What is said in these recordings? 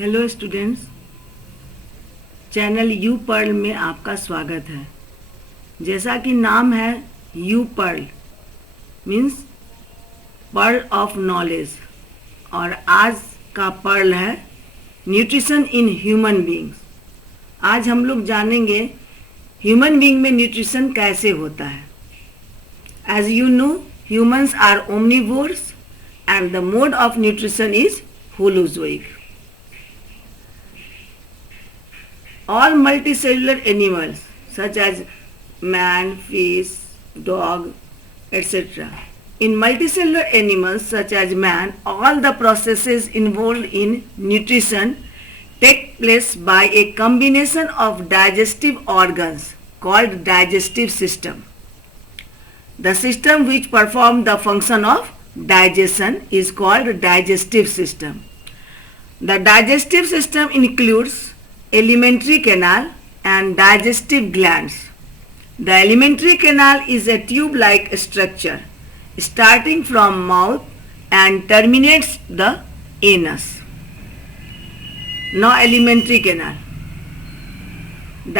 Hello students, channel you pearl में आपका स्वागत है। जैसा कि नाम है you pearl means pearl of knowledge, और आज का पर्ल है न्यूट्रिशन इन ह्यूमन बीइंग्स। आज हम लोग जानेंगे ह्यूमन बीइंग में न्यूट्रिशन कैसे होता है। As you know, humans are omnivores and the mode of nutrition is holozoic. All multicellular animals such as man, fish, dog, etc. In multicellular animals such as man, all the processes involved in nutrition take place by a combination of digestive organs called digestive system. The system which performs the function of digestion is called digestive system. The digestive system includes alimentary canal and digestive glands. The alimentary canal is a tube-like structure starting from mouth and terminates the anus. Now alimentary canal.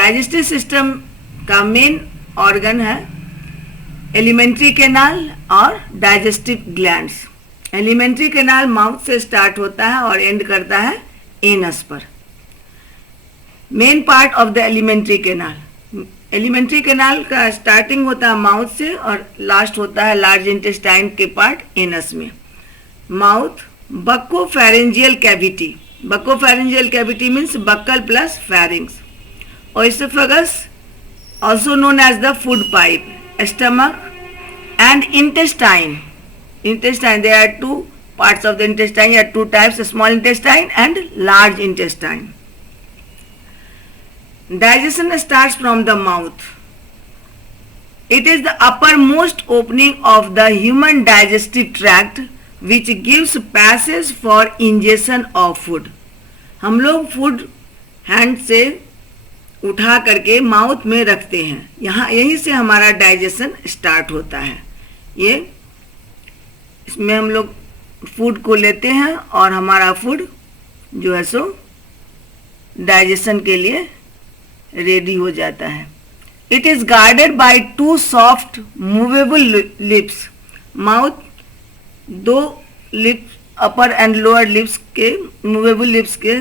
Digestive system का main organ है alimentary canal और digestive glands. alimentary canal mouth से start होता है और end करता है anus पर। Main part of the alimentary canal, alimentary canal का स्टार्टिंग होता है माउथ से और लास्ट होता है लार्ज इंटेस्टाइन के पार्ट एनस में। Mouth, buccopharyngeal cavity, buccopharyngeal cavity means buccal plus pharynx. Oesophagus also known as the food pipe, stomach and intestine. Intestine, there are two parts of the intestine या two types, small intestine and large intestine. Digestion starts from the mouth. It is the uppermost opening of the human digestive tract which gives passage for ingestion of food. हम लोग food hand से उठा करके mouth में रखते हैं, यहाँ यहीं से हमारा डाइजेशन स्टार्ट होता है। ये इसमें हम लोग फूड को लेते हैं और हमारा फूड जो है सो डाइजेशन के लिए रेडी हो जाता है। It is guarded by two soft movable lips. Mouth दो lips, upper and lower lips के मूवेबल लिप्स के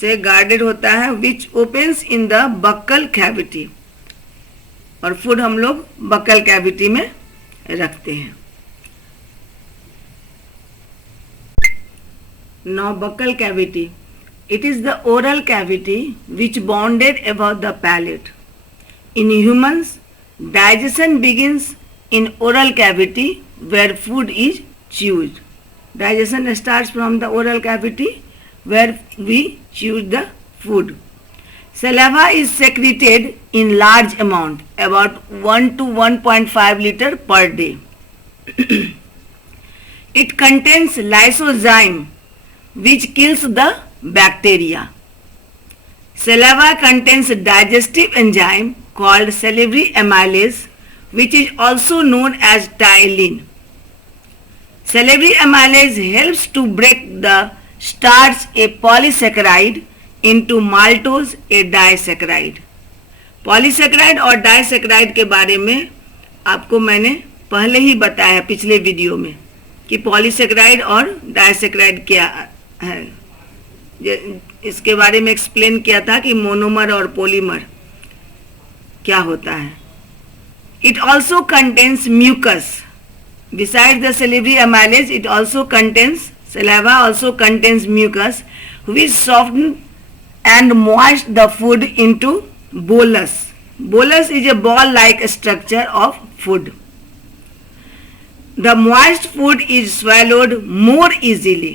से गार्डेड होता है, which opens in the buccal cavity, और फूड हम लोग बक्कल कैविटी में रखते हैं। Now buccal cavity, it is the oral cavity which bounded above the palate. In humans, digestion begins in oral cavity where food is chewed. Digestion starts from the oral cavity where we chew the food. Saliva is secreted in large amount, about 1 to 1.5 liter per day. It contains lysozyme which kills the bacteria. Saliva contains digestive enzyme called salivary amylase, which is also known as ptyalin. Salivary amylase helps to break the starch, a polysaccharide, into maltose, a disaccharide. Polysaccharide और disaccharide के बारे में आपको मैंने पहले ही बताया पिछले video में कि पॉलीसेक्राइड और डाइसेक्राइड क्या है। इसके बारे में एक्सप्लेन किया था कि मोनोमर और पॉलीमर क्या होता है। It also contains mucus. Beside the salivary amylase, it also contains, saliva also contains mucus which soften and moist the food into bolus. Bolus is a ball like structure of food. The moist food is swallowed more easily.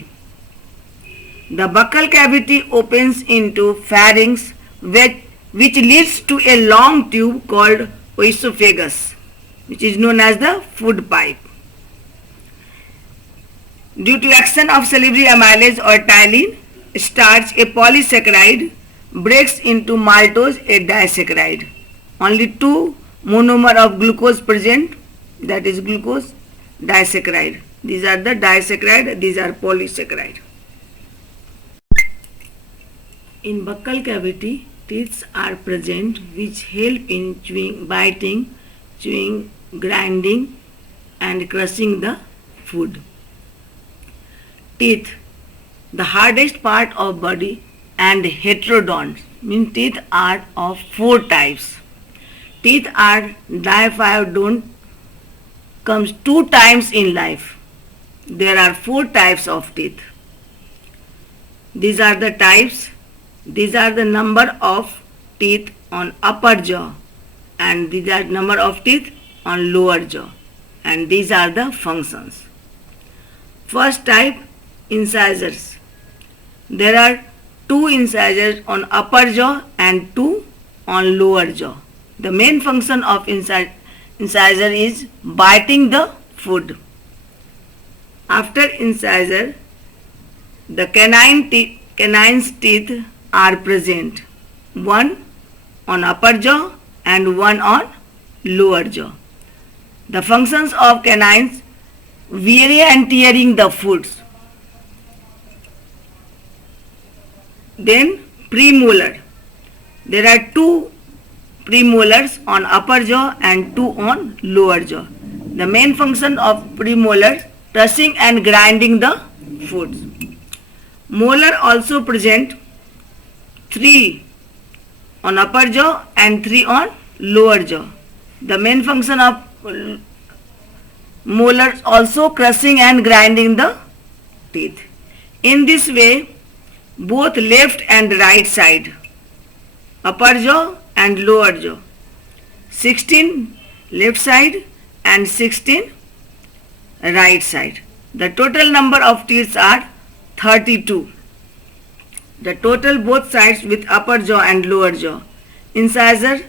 The buccal cavity opens into pharynx, which leads to a long tube called oesophagus, which is known as the food pipe. Due to action of salivary amylase or ptyalin, starch, a polysaccharide, breaks into maltose, a disaccharide. Only two monomer of glucose present, that is glucose, disaccharide. These are the disaccharide, these are polysaccharide. In buccal cavity, teeth are present which help in chewing, biting, chewing, grinding and crushing the food. Teeth, the hardest part of body, and heterodonts means teeth are of four types. Teeth are diaphyodont comes two times in life. There are four types of teeth. These are the types. These are the number of teeth on upper jaw, and these are number of teeth on lower jaw, and these are the functions. First type, incisors. There are two incisors on upper jaw and two on lower jaw. The main function of incisor is biting the food. After incisor, the canine's teeth are present, one on upper jaw and one on lower jaw. The functions of canines vary and tearing the foods. Then premolar. There are two premolars on upper jaw and two on lower jaw. The main function of premolars, crushing and grinding the foods. Molar also present three on upper jaw and three on lower jaw. The main function of molars also crushing and grinding the teeth. In this way, both left and right side, upper jaw and lower jaw, 16 left side and 16 right side. The total number of teeth are 32. The total both sides with upper jaw and lower jaw. Incisor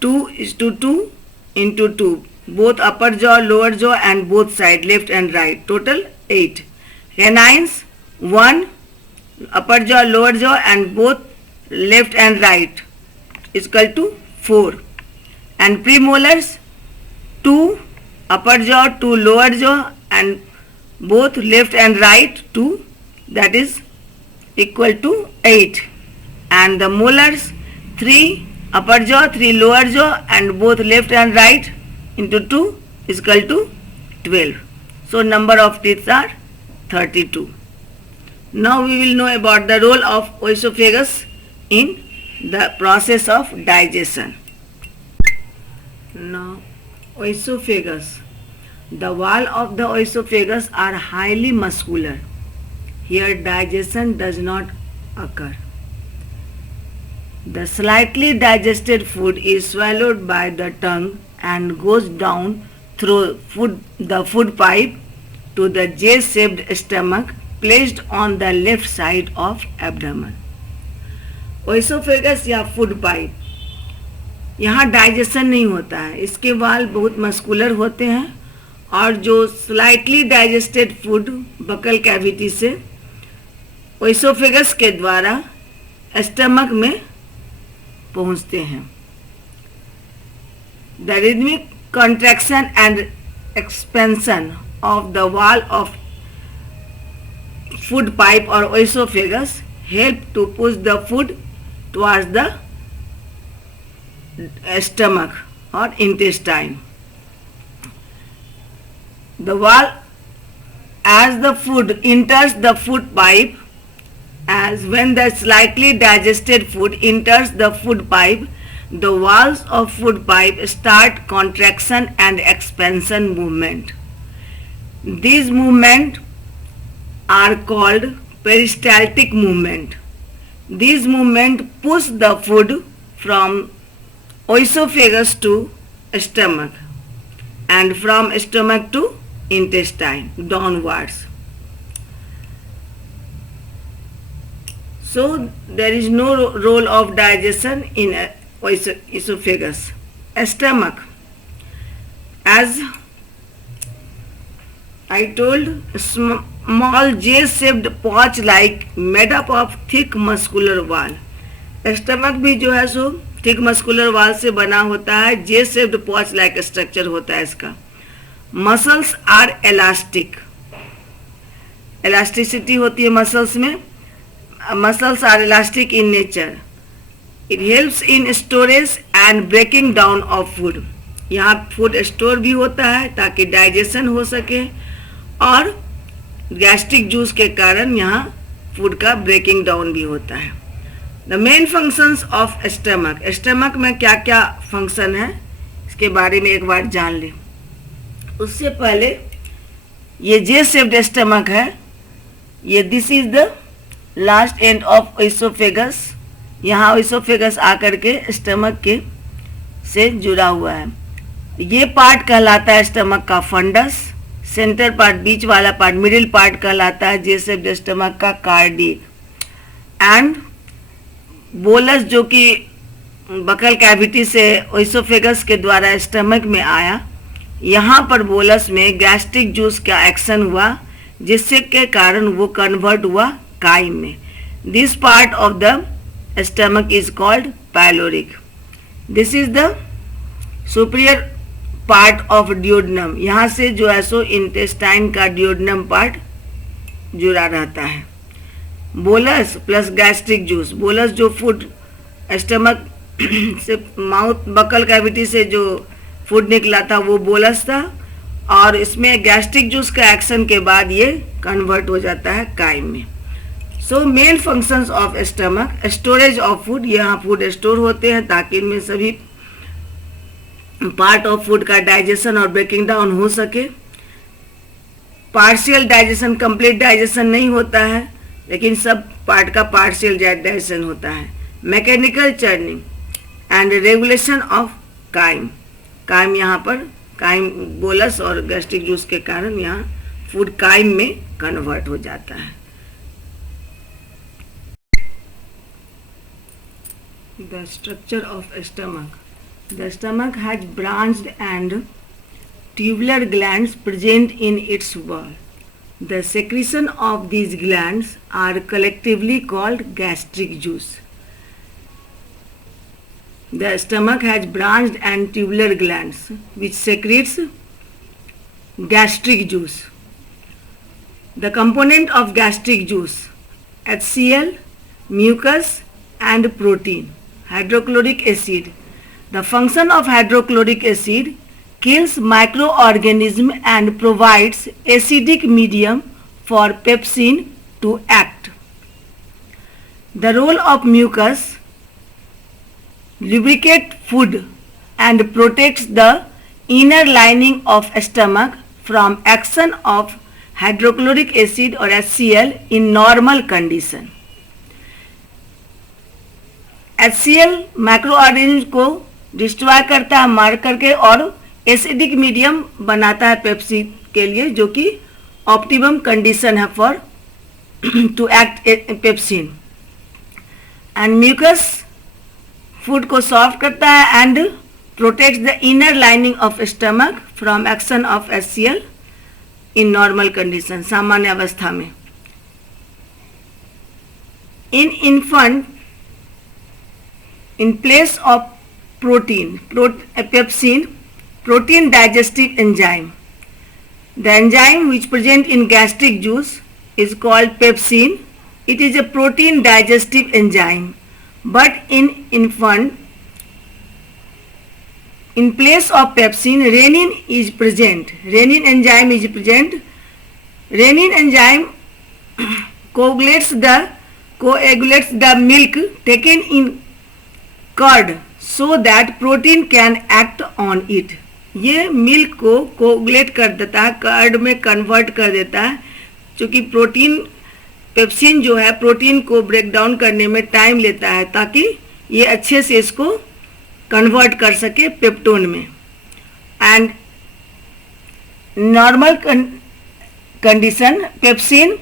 2:2 into 2. Both upper jaw, lower jaw and both sides left and right. Total 8. Canines 1. Upper jaw, lower jaw and both left and right is equal to 4. And premolars 2. Upper jaw, 2 lower jaw and both left and right 2, that is equal to 8. And the molars 3 upper jaw, 3 lower jaw and both left and right into 2 is equal to 12. So number of teeth are 32. Now we will know about the role of oesophagus in the process of digestion. Now oesophagus. The wall of the oesophagus are highly muscular. Here digestion does not occur. The slightly digested food is swallowed by the tongue and goes down through the food pipe to the J-shaped stomach placed on the left side of abdomen. Oesophagus या food pipe, यहाँ digestion नहीं होता है. इसके वाल बहुत muscular होते हैं और जो slightly digested food buccal cavity से ओइसोफेगस के द्वारा स्टमक में पहुंचते हैं. The rhythmic contraction and expansion of the wall of food pipe or oesophagus help to push the food towards the stomach or intestine. The wall, as the food enters the food pipe, as when the slightly digested food enters the food pipe, the walls of food pipe start contraction and expansion movement. These movement are called peristaltic movement. These movement push the food from oesophagus to stomach and from stomach to intestine downwards. So there is no role of digestion in esophagus. Stomach, as I told, small J-shaped pouch like made up of thick muscular wall. Stomach भी जो है so thick muscular वाल से बना होता है. जे shaped पॉच like structure होता है इसका. मसल्स आर इलास्टिक, इलास्टिसिटी होती है मसल्स में. muscles are elastic in nature. It helps in storage and breaking down of food. यहाँ फूड स्टोर भी होता है ताकि डाइजेशन हो सके, और गैस्ट्रिक जूस के कारण यहाँ फूड का ब्रेकिंग डाउन भी होता है. The main functions of stomach. Stomach में क्या क्या फंक्शन है इसके बारे में एक बार जान लें. उससे पहले ये जे शेप्ड स्टमक है, ये this is the last end of oesophagus. यहाँ इसोफेगस आकर के स्टमक के से जुड़ा हुआ है. ये पार्ट कहलाता है स्टमक का फंडस. सेंटर पार्ट, बीच वाला पार्ट, मिडिल पार्ट कहलाता है जे शेप्ड स्टमक का कार्डिक. एंड बोलस जो कि बकल कैविटी से इसोफेगस के द्वारा स्टमक में आया, यहाँ पर बोलस में गैस्ट्रिक जूस का एक्शन हुआ जिससे के कारण वो कन्वर्ट हुआ काइम में. This part of the stomach is called pyloric. This is the superior part of duodenum. यहाँ से जो है सो इंटेस्टाइन का डियोडनम पार्ट जुड़ा रहता है. Bolus plus gastric juice. Bolus जो फूड स्टमक से माउथ बकल कैविटी से जो फूड निकला था वो बोलस था, और इसमें गैस्ट्रिक जूस का एक्शन के बाद ये कन्वर्ट हो जाता है काइम में. So main functions of stomach. Storage of food. यहाँ फूड स्टोर होते हैं ताकि इनमें सभी पार्ट ऑफ फूड का डाइजेशन और ब्रेकिंग डाउन हो सके. पार्शियल डाइजेशन, कंप्लीट डाइजेशन नहीं होता है, लेकिन सब पार्ट का पार्शियल डाइजेशन होता है. Mechanical churning and regulation of chyme. Chyme यहाँ पर काइम बोलस और गैस्ट्रिक जूस के कारण यहाँ फूड काइम में कन्वर्ट हो जाता है. The structure of stomach. The stomach has branched and tubular glands present in its wall. The secretion of these glands are collectively called gastric juice. The stomach has branched and tubular glands which secretes gastric juice. The component of gastric juice: HCl, mucus and protein. Hydrochloric acid. The function of hydrochloric acid: kills microorganisms and provides acidic medium for pepsin to act. The role of mucus: lubricate food and protects the inner lining of stomach from action of hydrochloric acid or HCl in normal condition. HCl micro organism को destroy करता है मार करके, और acidic medium बनाता है Pepsi के लिए, जो कि ऑप्टिमम कंडीशन है for to act pepsin. And mucus food को सॉफ्ट करता है and protects the inner lining of stomach from action of HCl in normal condition, सामान्य अवस्था में. In infant, in place of pepsin, protein digestive enzyme. The enzyme which present in gastric juice is called pepsin. It is a protein digestive enzyme, but in infant, in place of pepsin, renin is present. Renin enzyme is present. Renin enzyme coagulates the milk taken in curd so that protein can act on it. ये milk को coagulate कर देता है, curd में convert कर देता है, क्योंकि प्रोटीन पेप्सिन जो है प्रोटीन को ब्रेक डाउन करने में टाइम लेता है ताकि ये अच्छे से इसको कन्वर्ट कर सके पेप्टोन में. And normal condition pepsin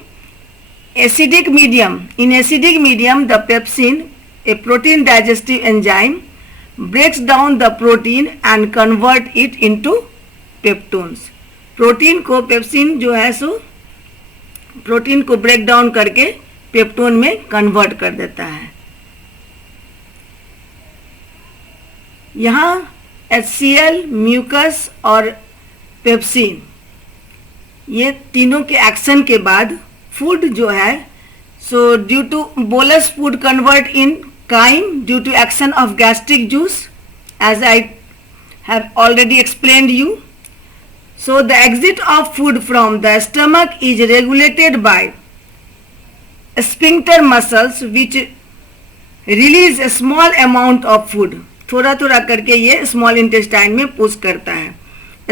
acidic medium. In acidic medium the pepsin, a protein digestive enzyme, breaks down the protein and convert it into peptones. Protein को पेप्सिन जो है सो प्रोटीन को ब्रेक डाउन करके peptone में convert कर देता है. यहाँ HCl, म्यूकस और पेप्सिन ये तीनों के एक्शन के बाद फूड जो है So due to bolus food convert in chyme due to action of gastric juice, as I have already explained you. So the exit of food from the stomach is regulated by sphincter muscles which release a small amount of food. थोड़ा थोड़ा करके ये small intestine में push करता है.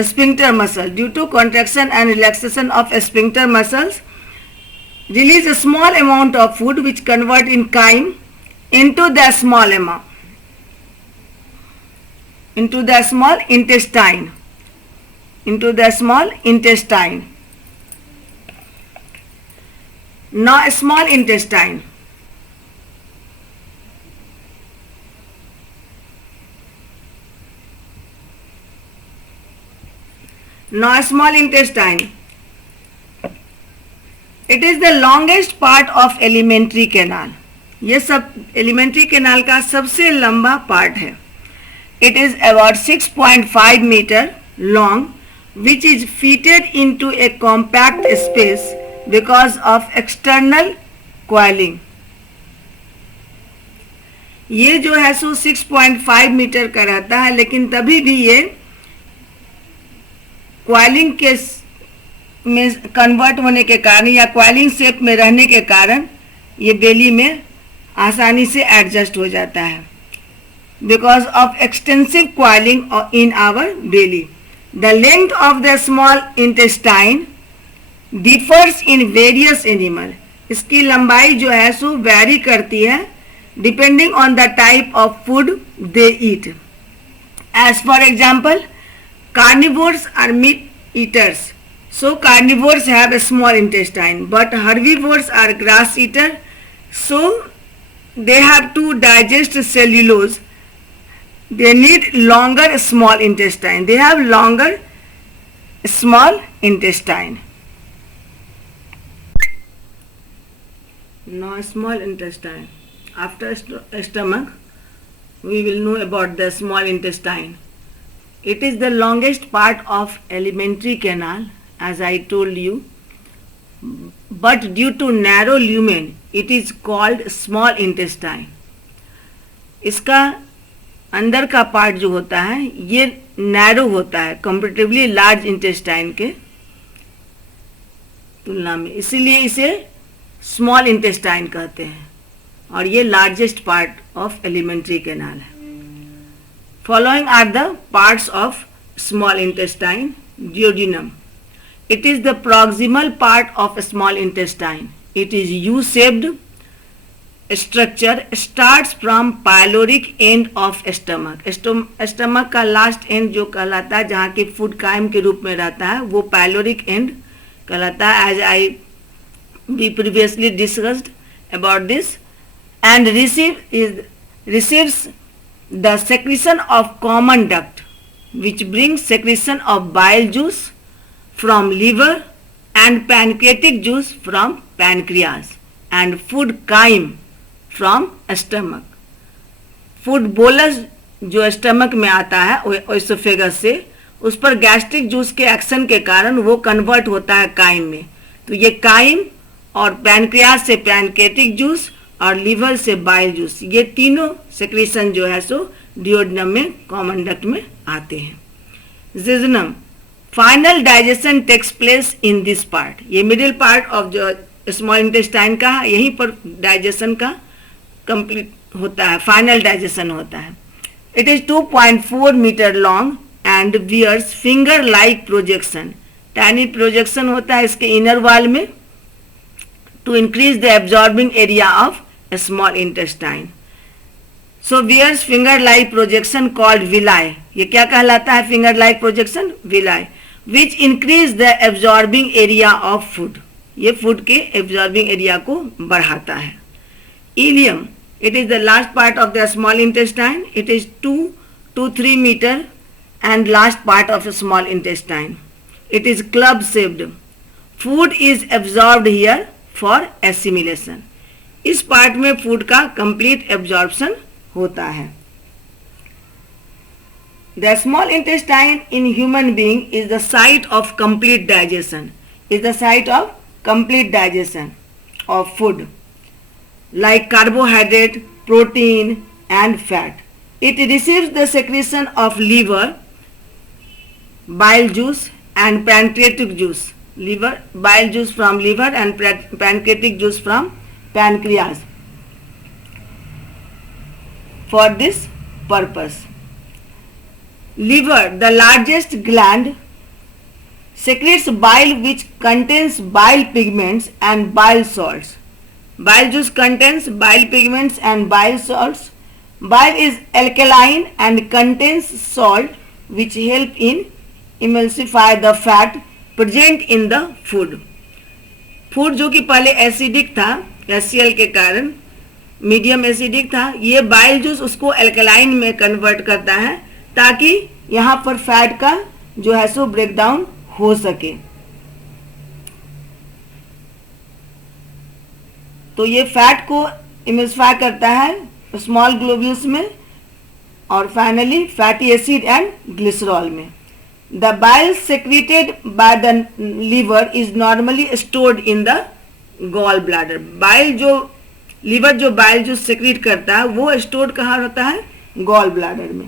Sphincter muscle due to contraction and relaxation of sphincter muscles release a small amount of food which convert in chyme into the small amount into the small intestine now small intestine. Now small intestine, it is the longest part of alimentary canal. ये सब alimentary canal का सबसे लंबा part है. It is about 6.5 meter long, which is fitted into a compact space because of external coiling. ये जो है सो 6.5 metre का रहता है, लेकिन तभी भी ये क्वाइलिंग के में कन्वर्ट होने के कारण या क्वाइलिंग शेप में रहने के कारण ये बेली में आसानी से एडजस्ट हो जाता है. Because of extensive coiling in our belly, the length of the small intestine differs in various animal. इसकी लंबाई जो है सो वैरी करती है depending on the type of food they eat. As for example, carnivores are meat eaters, so carnivores have a small intestine, but herbivores are grass eater, so they have to digest cellulose. They need longer small intestine. They have longer small intestine. Now small intestine. After stomach, we will know about the small intestine. It is the longest part of alimentary canal, as I told you, but due to narrow lumen, it is called small intestine. इसका अंदर का part जो होता है ये narrow होता है comparatively large intestine के तुलना में, इसीलिए इसे स्मॉल इंटेस्टाइन कहते हैं और ये largest part of alimentary canal है. Following are the parts of small intestine. Duodenum. It is the proximal part of small intestine. It is U-shaped structure, starts from pyloric end of stomach. Stomach का last end जो कहलाता है, जहाँ की food कायम के रूप में रहता है, वो pyloric end कहलाता है, as we previously discussed about this, and receives the secretion of common duct, which brings secretion of bile juice from liver and pancreatic juice from pancreas and food chyme from stomach. Food bolus जो stomach में आता है ओएसोफेगस से, उस पर gastric juice के action के कारण वो कन्वर्ट होता है काइम में. तो ये काइम और पैनक्रियास से पैनक्रेटिक जूस और लीवर से बाइल जूस, ये तीनों सेक्रेशन जो है सो डिओडेनम में कॉमन डक्ट में आते हैं. Jejunum, final digestion takes place in this part. ये मिडिल पार्ट ऑफ जो स्मॉल इंटेस्टाइन का, यहीं पर डाइजेशन का कंप्लीट होता है, फाइनल डाइजेशन होता है. It is 2.4 metre long and wears finger like projection. Tiny projection होता है इसके इनर वॉल में to increase the absorbing area of small intestine. So wears finger like projection called villi. ये क्या कहलाता है finger like projection? Villi. Which increase the absorbing area of food. ये food के एब्जॉर्बिंग एरिया को बढ़ाता है. Ileum, it is the last part of the small intestine. It is 2 to 3 meter and last part of the small intestine. It is club shaped. Food is absorbed here for assimilation. इस part में food का complete absorption होता है. The small intestine in human being is the site of complete digestion. Is the site of complete digestion of food. like carbohydrate, protein and fat. It receives the secretion of liver, bile juice and pancreatic juice. Bile juice from liver and pancreatic juice from pancreas for this purpose. Liver, the largest gland, secretes bile which contains bile pigments and bile salts. Bile juice contains bile pigments and bile salts. Bile is alkaline and contains salt which help in emulsify the fat present in the food. Food जो कि पहले acidic था HCl के कारण, medium acidic था, ये bile juice उसको alkaline में कन्वर्ट करता है ताकि यहाँ पर फैट का जो है सो ब्रेकडाउन हो सके. तो ये फैट को इमल्सिफाई करता है स्मॉल ग्लोब्यूल्स में और finally fatty acid and glycerol में. The bile secreted by the liver is normally stored in the gallbladder. Bile जो लीवर जो बाइल जो सेक्रेट करता है वो स्टोर कहाँ होता है? गॉल ब्लैडर में.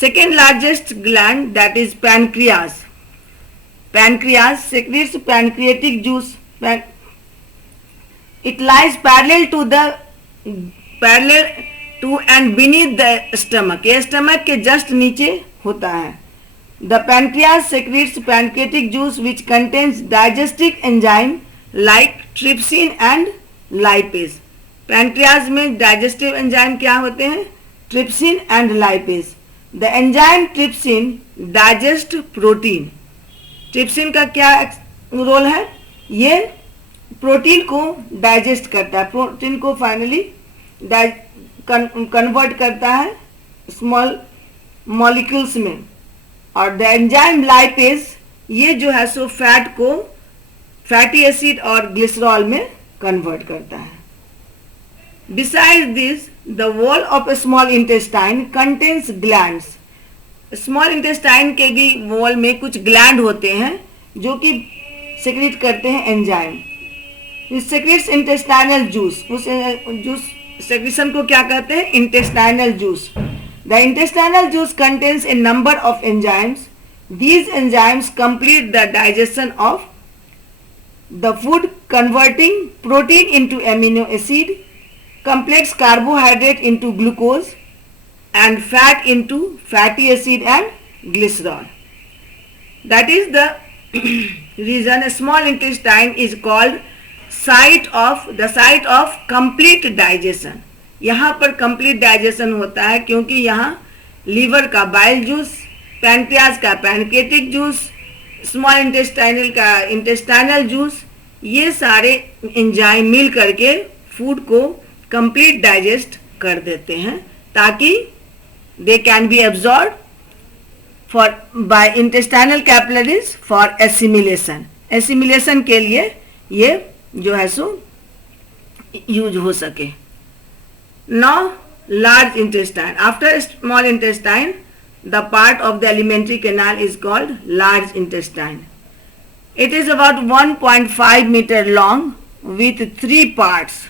Second largest gland that is pancreas. Pancreas secretes pancreatic juice. It lies parallel to and beneath the stomach. ये स्टमक के जस्ट नीचे होता है. The pancreas secretes pancreatic juice which contains digestive enzyme like trypsin and lipase. Pancreas में digestive enzyme क्या होते हैं? Trypsin and lipase. The enzyme trypsin digest protein. Trypsin का क्या रोल है? ये प्रोटीन को डाइजेस्ट करता है, प्रोटीन को फाइनली कन्वर्ट करता है स्मॉल मॉलिक्यूल्स में. और द एंजाइम लाइपेज ये जो है सो फैट को फैटी एसिड और ग्लिसरॉल में कन्वर्ट करता है. Beside this the wall of A small intestine contains glands. Small intestine के भी वॉल में कुछ ग्लैंड होते हैं जो कि सेक्रेट करते हैं एंजाइम. Secrets intestinal juice. उस जूस सेक्रेशन को क्या कहते हैं? Intestinal juice. The intestinal juice contains a number of enzymes. These enzymes complete the digestion of the food, converting protein into amino acid, complex carbohydrate into glucose, and fat into fatty acid and glycerol. That is the reason a small intestine is called the site of complete digestion. यहाँ पर complete digestion होता है क्योंकि यहाँ liver का bile juice, pancreas का pancreatic juice, small intestinal का intestinal juice, ये सारे एंजाइम मिल करके फूड को कंप्लीट डाइजेस्ट कर देते हैं ताकि they can be absorb for by intestinal capillaries for assimilation. Assimilation के लिए ये जो है सो यूज हो सके. Now large intestine. After small intestine, the part of the alimentary canal is called large intestine. It is about 1.5 meter long with 3 parts,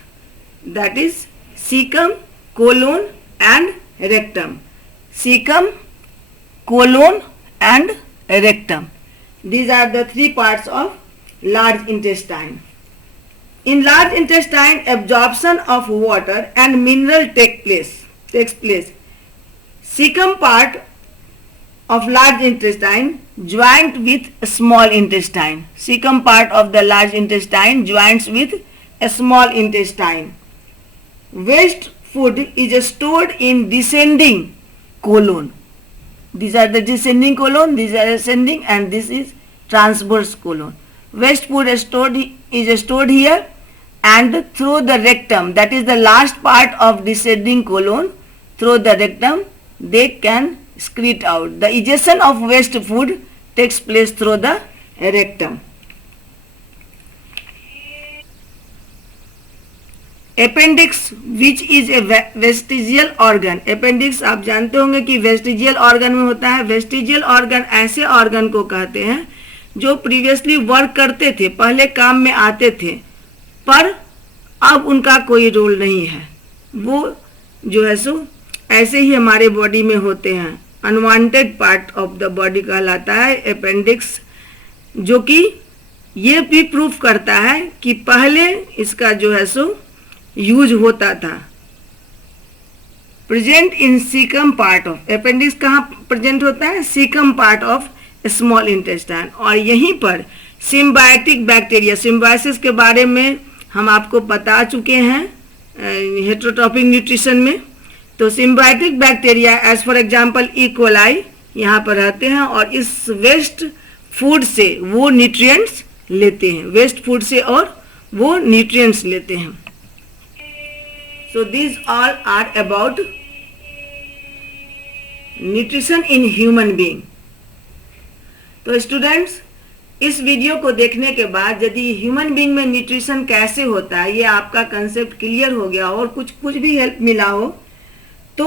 that is cecum, colon and rectum. Cecum, colon and rectum. These are the 3 parts of large intestine. In large intestine, absorption of water and mineral takes place. Cecum part of large intestine joined with small intestine. Cecum part of the large intestine joins with a small intestine. Waste food is stored in descending colon. These are the descending colon, these are ascending, and this is transverse colon. Waste food is stored here and through the rectum, that is the last part of descending colon, through the rectum they can excrete out. The ejection of waste food takes place through the rectum. Appendix, which is a vestigial organ. Appendix आप जानते होंगे कि vestigial organ में होता है. Vestigial organ ऐसे organ को कहते हैं जो प्रीवियसली वर्क करते थे, पहले काम में आते थे, पर अब उनका कोई रोल नहीं है, वो जो है सो ऐसे ही हमारे बॉडी में होते हैं। Unwanted part of the body कहलाता है अपेंडिक्स, जो कि ये भी प्रूफ करता है कि पहले इसका जो है सो यूज होता था। Present in caecum part of, appendix कहाँ प्रेजेंट होता है? Caecum part of small intestine. और यहीं पर सिम्बायोटिक बैक्टीरिया, सिम्बायोसिस के बारे में हम आपको बता चुके हैं हेटेरोट्रॉपिक न्यूट्रिशन में। तो symbiotic bacteria as for example E coli यहाँ पर रहते हैं और इस वेस्ट फूड से वो न्यूट्रिएंट्स लेते हैं, वेस्ट फूड से और वो न्यूट्रिएंट्स लेते हैं। So this all are about nutrition in human being. तो स्टूडेंट्स, इस वीडियो को देखने के बाद यदि ह्यूमन बीइंग में न्यूट्रिशन कैसे होता है ये आपका कंसेप्ट क्लियर हो गया और कुछ भी हेल्प मिला हो तो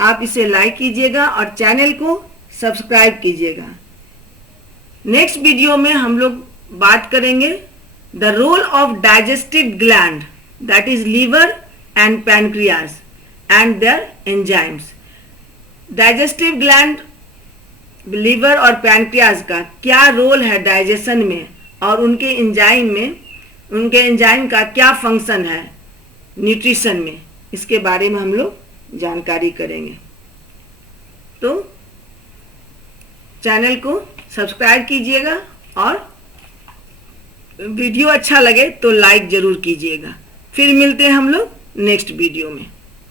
आप इसे लाइक कीजिएगा और चैनल को सब्सक्राइब कीजिएगा। नेक्स्ट वीडियो में हम लोग बात करेंगे the role of digestive gland, that is liver and pancreas and their enzymes. Digestive gland, liver और पैनक्रियास का क्या रोल है डाइजेशन में और उनके एंजाइम का क्या फंक्शन है न्यूट्रिशन में, इसके बारे में हम लोग जानकारी करेंगे। तो चैनल को सब्सक्राइब कीजिएगा और वीडियो अच्छा लगे तो लाइक जरूर कीजिएगा। फिर मिलते हैं हम लोग नेक्स्ट वीडियो में।